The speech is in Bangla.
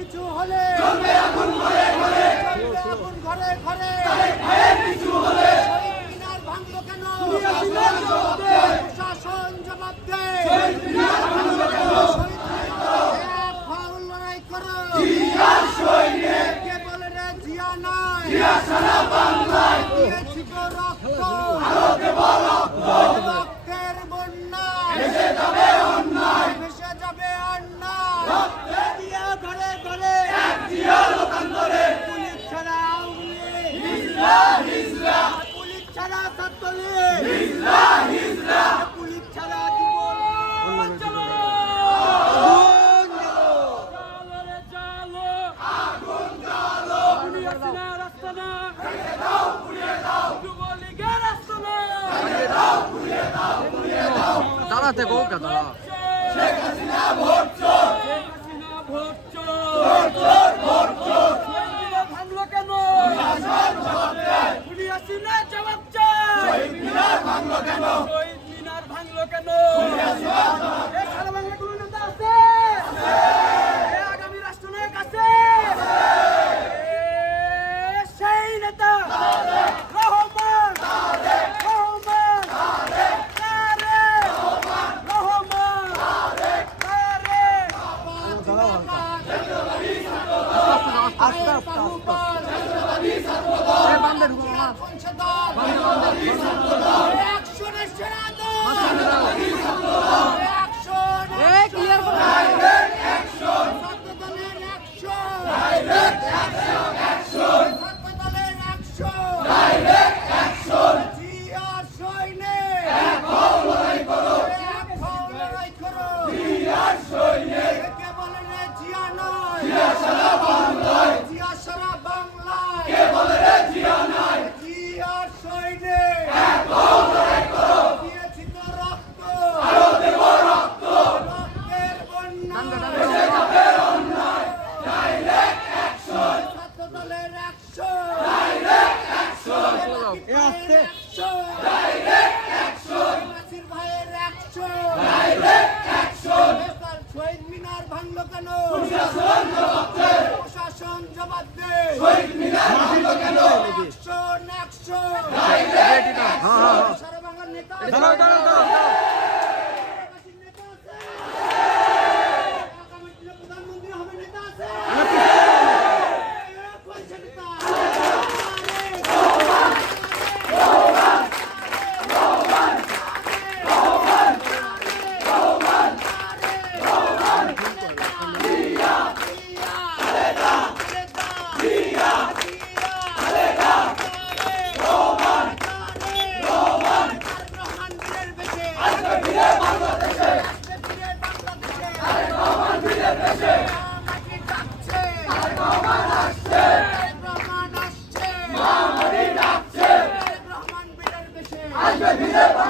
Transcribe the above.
কিছু হলে চলবে আগুন ঘরে ঘরে চলবে আগুন ঘরে ঘরে তারেক ভাইয়ের কিছু হলে মিনার ভাঙলো কেন প্রশাসন জবাব দে প্রশাসন জবাব দে মিনার ভাঙলো কেন ফাউল লড়াই করো জিয়ার সৈনিক কে বলে রে জিয়া নাই জিয়া সারা বাংলায় রক্তের বন্যা। সাথে গো শেখ হাসিনা ভোট চোর শেখ হাসিনা ভোট আস্তে আস্তে Not this. Bize bak!